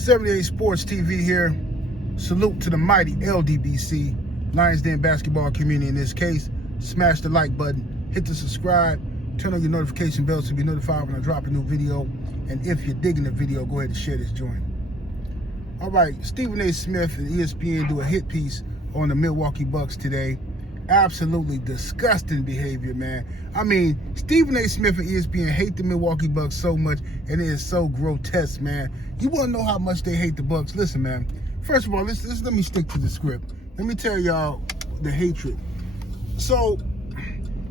78 Sports TV here. Salute to the mighty LDBC, Lions Den basketball community in this case. Smash the like button, hit the subscribe, turn on your notification bell to be notified when I drop a new video. And if you're digging the video, go ahead and share this joint. All right, Stephen A. Smith and ESPN do a hit piece on the Milwaukee Bucks today. Absolutely disgusting behavior, man. I mean, Stephen A. Smith and ESPN hate the Milwaukee Bucks so much, and it is so grotesque, man. You want to know how much they hate the Bucks? Listen, man. First of all, let me stick to the script. Let me tell y'all the hatred. So,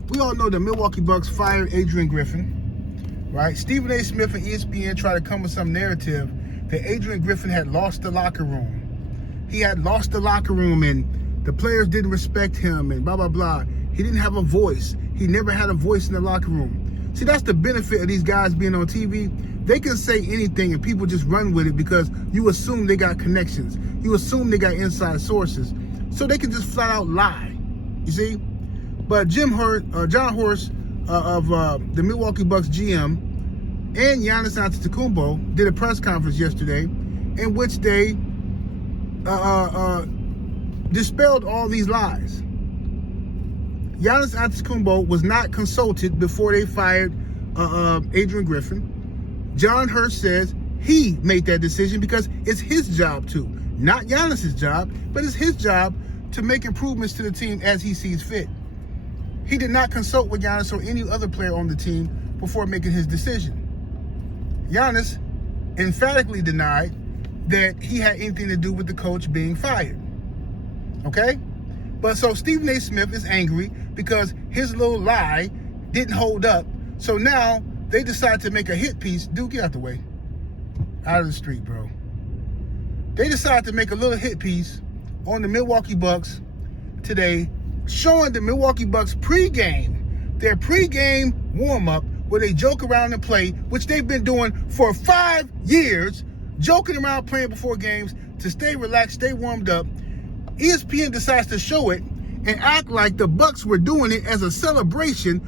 we all know the Milwaukee Bucks fired Adrian Griffin, right? Stephen A. Smith and ESPN try to come with some narrative that Adrian Griffin had lost the locker room. He had lost the locker room, and the players didn't respect him, and blah, blah, blah. He didn't have a voice. He never had a voice in the locker room. See, that's the benefit of these guys being on TV. They can say anything, and people just run with it because you assume they got connections. You assume they got inside sources. So they can just flat out lie, you see? But John Horst of the Milwaukee Bucks GM and Giannis Antetokounmpo did a press conference yesterday in which they dispelled all these lies. Giannis Antetokounmpo was not consulted before they fired Adrian Griffin. John Hurst says he made that decision because it's his job to, not Giannis's job, but it's his job to make improvements to the team as he sees fit. He did not consult with Giannis or any other player on the team before making his decision. Giannis emphatically denied that he had anything to do with the coach being fired. Okay? But so Stephen A. Smith is angry because his little lie didn't hold up. So now they decide to make a hit piece. Dude, get out the way. Out of the street, bro. They decide to make a little hit piece on the Milwaukee Bucks today, showing the Milwaukee Bucks their pregame warm-up where they joke around and play, which they've been doing for 5 years, joking around playing before games to stay relaxed, stay warmed up. ESPN decides to show it and act like the Bucks were doing it as a celebration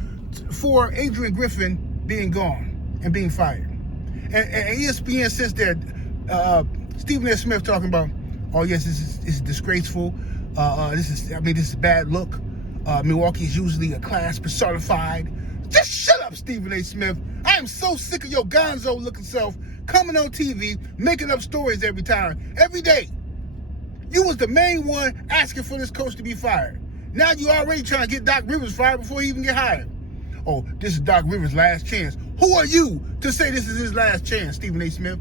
for Adrian Griffin being gone and being fired. And ESPN sits there, Stephen A. Smith talking about, oh yes, this is disgraceful. This is a bad look. Milwaukee is usually a class personified. Just shut up, Stephen A. Smith. I am so sick of your gonzo-looking self coming on TV, making up stories every day. You was the main one asking for this coach to be fired. Now you already trying to get Doc Rivers fired before he even get hired. Oh, this is Doc Rivers' last chance. Who are you to say this is his last chance, Stephen A. Smith?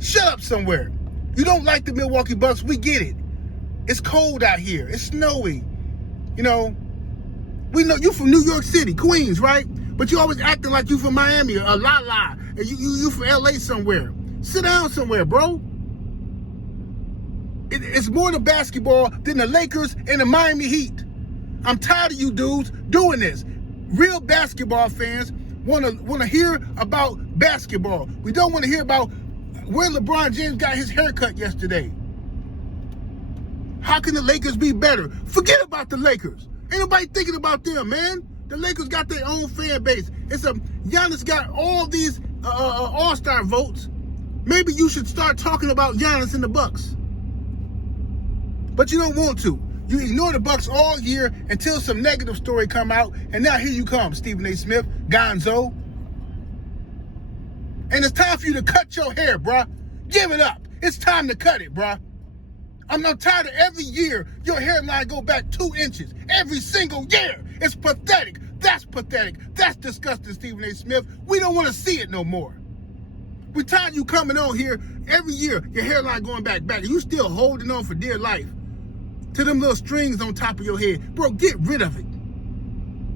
Shut up somewhere. You don't like the Milwaukee Bucks. We get it. It's cold out here. It's snowy. You know, we know you from New York City, Queens, right? But you always acting like you from Miami or La. And you from LA somewhere. Sit down somewhere, bro. It's more than basketball than the Lakers and the Miami Heat. I'm tired of you dudes doing this. Real basketball fans want to hear about basketball. We don't want to hear about where LeBron James got his haircut yesterday. How can the Lakers be better? Forget about the Lakers. Ain't nobody thinking about them, man. The Lakers got their own fan base. Giannis got all these all-star votes. Maybe you should start talking about Giannis and the Bucks. But you don't want to. You ignore the Bucks all year until some negative story come out, and now here you come, Stephen A. Smith, gonzo. And it's time for you to cut your hair, bruh. Give it up. It's time to cut it, bruh. I'm tired of every year your hairline go back 2 inches. Every single year. It's pathetic. That's pathetic. That's disgusting, Stephen A. Smith. We don't want to see it no more. We're tired of you coming on here every year, your hairline going back. And you still holding on for dear life to them little strings on top of your head. Bro, get rid of it.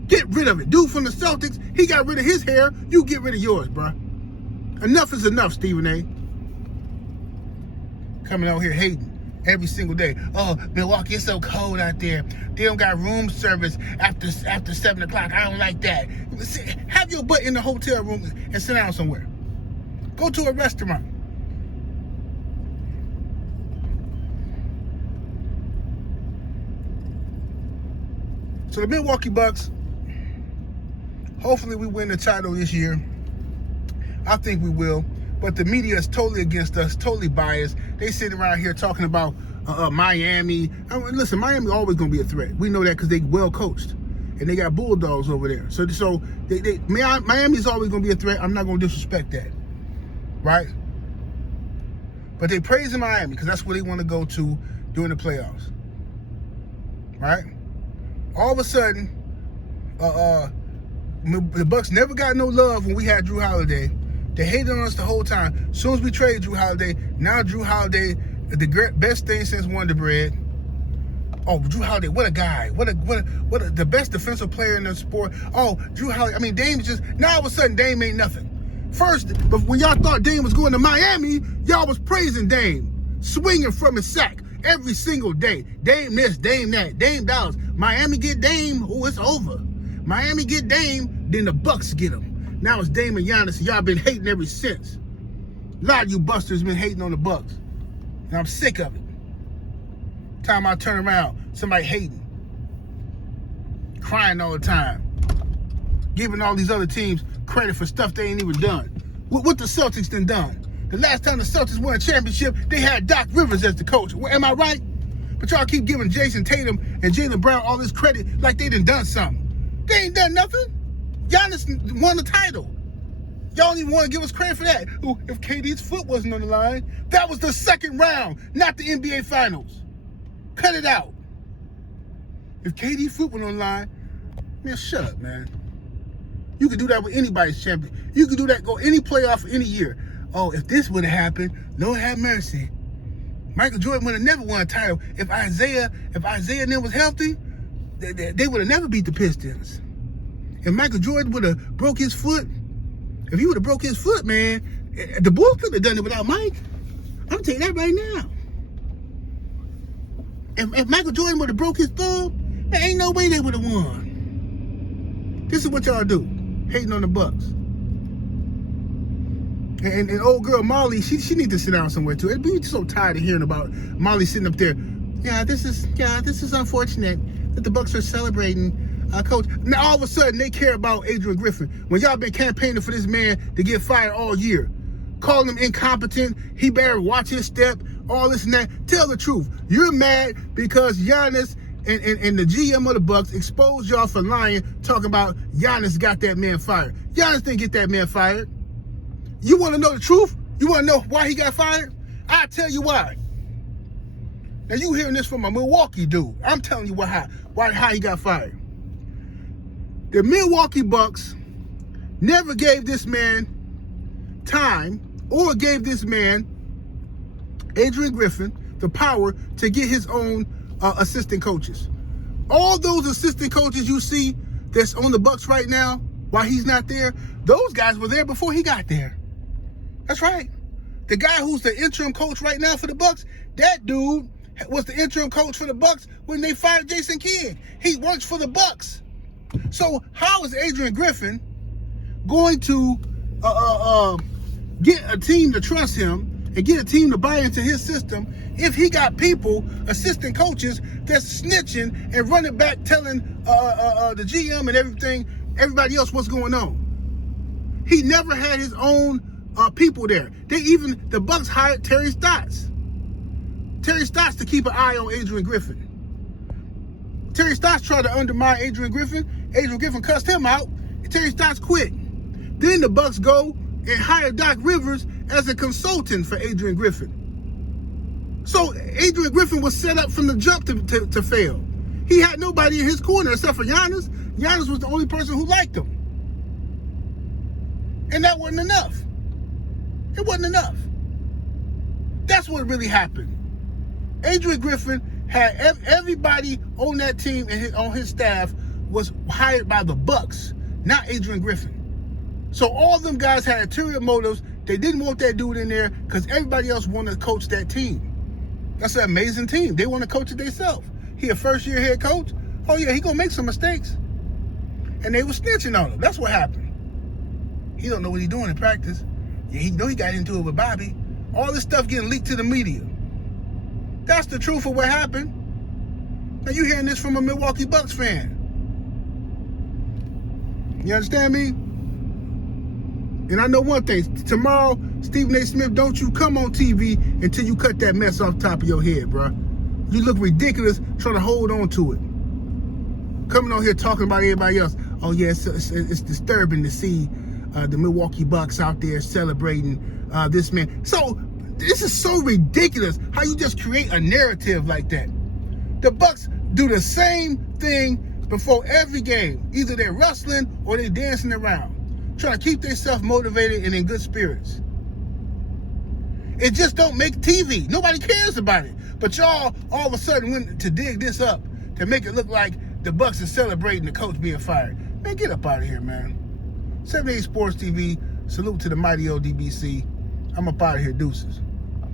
Get rid of it. Dude from the Celtics, he got rid of his hair. You get rid of yours, bro. Enough is enough, Stephen A. Coming out here hating every single day. Oh, Milwaukee, it's so cold out there. They don't got room service after 7 o'clock. I don't like that. Have your butt in the hotel room and sit down somewhere. Go to a restaurant. So the Milwaukee Bucks, hopefully we win the title this year. I think we will. But the media is totally against us, totally biased. They sitting around here talking about Miami. Listen, Miami always going to be a threat. We know that because they well coached. And they got Bulldogs over there. So Miami's always going to be a threat. I'm not going to disrespect that. Right? But they praising Miami because that's where they want to go to during the playoffs. Right? All of a sudden, the Bucks never got no love when we had Drew Holiday. They hated on us the whole time. As soon as we traded Drew Holiday, now Drew Holiday, the best thing since Wonder Bread. Oh, Drew Holiday, what a guy. The best defensive player in the sport. Oh, Drew Holiday. I mean, Dame is just, now all of a sudden, Dame ain't nothing. First, but when y'all thought Dame was going to Miami, y'all was praising Dame, swinging from his sack every single day. Dame this, Dame that, Dame Dallas. Miami get Dame, oh, it's over. Miami get Dame, then the Bucks get him. Now it's Dame and Giannis, and y'all been hating ever since. A lot of you busters been hating on the Bucks, and I'm sick of it. Time I turn around, somebody hating, crying all the time, giving all these other teams credit for stuff they ain't even done. What the Celtics done? The last time the Celtics won a championship, they had Doc Rivers as the coach. Am I right? But y'all keep giving Jason Tatum and Jaylen Brown all this credit like they done something. They ain't done nothing. Giannis won the title. Y'all don't even want to give us credit for that. Ooh, if KD's foot wasn't on the line, that was the second round, not the NBA Finals. Cut it out. If KD's foot went on the line, man, shut up, man. You could do that with anybody's champion. You could do that, go any playoff any year. Oh, if this would have happened, Lord have mercy. Michael Jordan would have never won a title. If Isaiah and them was healthy, they would have never beat the Pistons. If Michael Jordan would have broke his foot, if he would have broke his foot, man, the Bulls couldn't have done it without Mike. I'm telling you that right now. If Michael Jordan would have broke his thumb, there ain't no way they would have won. This is what y'all do, hating on the Bucks. And old girl Molly, she needs to sit down somewhere too. I'd be so tired of hearing about Molly sitting up there. This is unfortunate that the Bucks are celebrating coach. Now all of a sudden they care about Adrian Griffin when y'all been campaigning for this man to get fired all year, calling him incompetent. He better watch his step. All this and that. Tell the truth. You're mad because Giannis and the GM of the Bucks exposed y'all for lying, talking about Giannis got that man fired. Giannis didn't get that man fired. You want to know the truth? You want to know why he got fired? I'll tell you why. Now you hearing this from a Milwaukee dude. I'm telling you how he got fired. The Milwaukee Bucks never gave this man time or gave this man, Adrian Griffin, the power to get his own assistant coaches. All those assistant coaches you see that's on the Bucks right now, while he's not there, those guys were there before he got there. That's right. The guy who's the interim coach right now for the Bucks, that dude was the interim coach for the Bucks when they fired Jason Kidd. He works for the Bucks. So how is Adrian Griffin going to get a team to trust him and get a team to buy into his system if he got people, assistant coaches, that's snitching and running back telling the GM and everybody else what's going on? He never had his own people there. The Bucks hired Terry Stotts. Terry Stotts to keep an eye on Adrian Griffin. Terry Stotts tried to undermine Adrian Griffin. Adrian Griffin cussed him out. And Terry Stotts quit. Then the Bucks go and hire Doc Rivers as a consultant for Adrian Griffin. So Adrian Griffin was set up from the jump to fail. He had nobody in his corner except for Giannis. Giannis was the only person who liked him. And that wasn't enough. It wasn't enough. That's what really happened. Adrian Griffin had everybody on that team and on his staff was hired by the Bucks, not Adrian Griffin. So all them guys had ulterior motives. They didn't want that dude in there because everybody else wanted to coach that team. That's an amazing team. They want to coach it themselves. He a first-year head coach. Oh, yeah, he going to make some mistakes. And they were snitching on him. That's what happened. He don't know what he's doing in practice. Yeah, he know he got into it with Bobby. All this stuff getting leaked to the media. That's the truth of what happened. Now you hearing this from a Milwaukee Bucks fan. You understand me? And I know one thing. Tomorrow, Stephen A. Smith, don't you come on TV until you cut that mess off top of your head, bro. You look ridiculous trying to hold on to it. Coming on here talking about everybody else. Oh, yeah, it's disturbing to see the Milwaukee Bucks out there celebrating this man. So, this is so ridiculous how you just create a narrative like that. The Bucks do the same thing before every game. Either they're wrestling or they're dancing around, trying to keep themselves motivated and in good spirits. It just don't make TV. Nobody cares about it. But y'all all of a sudden went to dig this up to make it look like the Bucks are celebrating the coach being fired. Man, get up out of here, man. 78 Sports TV, salute to the mighty old DBC. I'm up out of here, deuces.